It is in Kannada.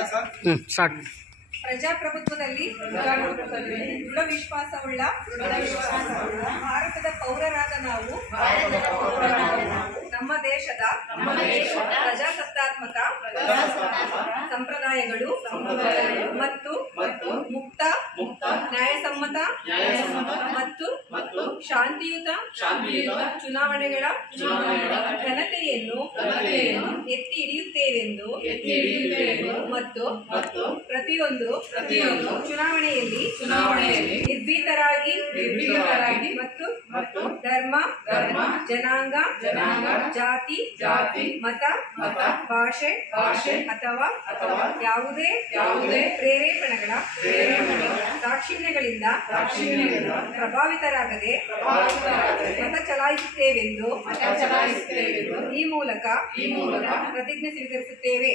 ಸ್ಟಾರ್ಟ್. ಪ್ರಜಾಪ್ರಭುತ್ವದಲ್ಲಿ ದೃಢ ವಿಶ್ವಾಸವುಳ್ಳ ಭಾರತದ ಪೌರರಾದ ನಾವು ನಮ್ಮ ದೇಶದ ಪ್ರಜಾಸತ್ತಾತ್ಮಕ ಸಂಪ್ರದಾಯಗಳು ಮತ್ತು ಮುಕ್ತ, ನ್ಯಾಯಸಮ್ಮತ ಮತ್ತು ಶಾಂತಿಯುತ ಚುನಾವಣೆಗಳ ಘನತೆಯನ್ನು ಎತ್ತಿ ಹಿಡಿಯುತ್ತೇವೆಂದು ಮತ್ತು ಪ್ರತಿಯೊಂದು ಚುನಾವಣೆಯಲ್ಲಿ ನಿರ್ಭೀತರಾಗಿ ಮತ್ತು ಧರ್ಮ, ಜನಾಂಗ, ಜಾತಿ, ಮತ, ಭಾಷೆ ಅಥವಾ ಯಾವುದೇ ಪ್ರೇರೇಪಣೆಗಳ ದಾಕ್ಷಿಣ್ಯಗಳಿಂದ ಪ್ರಭಾವಿತರಾಗದೆ ಮತ ಚಲಾಯಿಸುತ್ತೇವೆಂದು ಈ ಮೂಲಕ ಪ್ರತಿಜ್ಞೆ ಸ್ವೀಕರಿಸುತ್ತೇವೆ.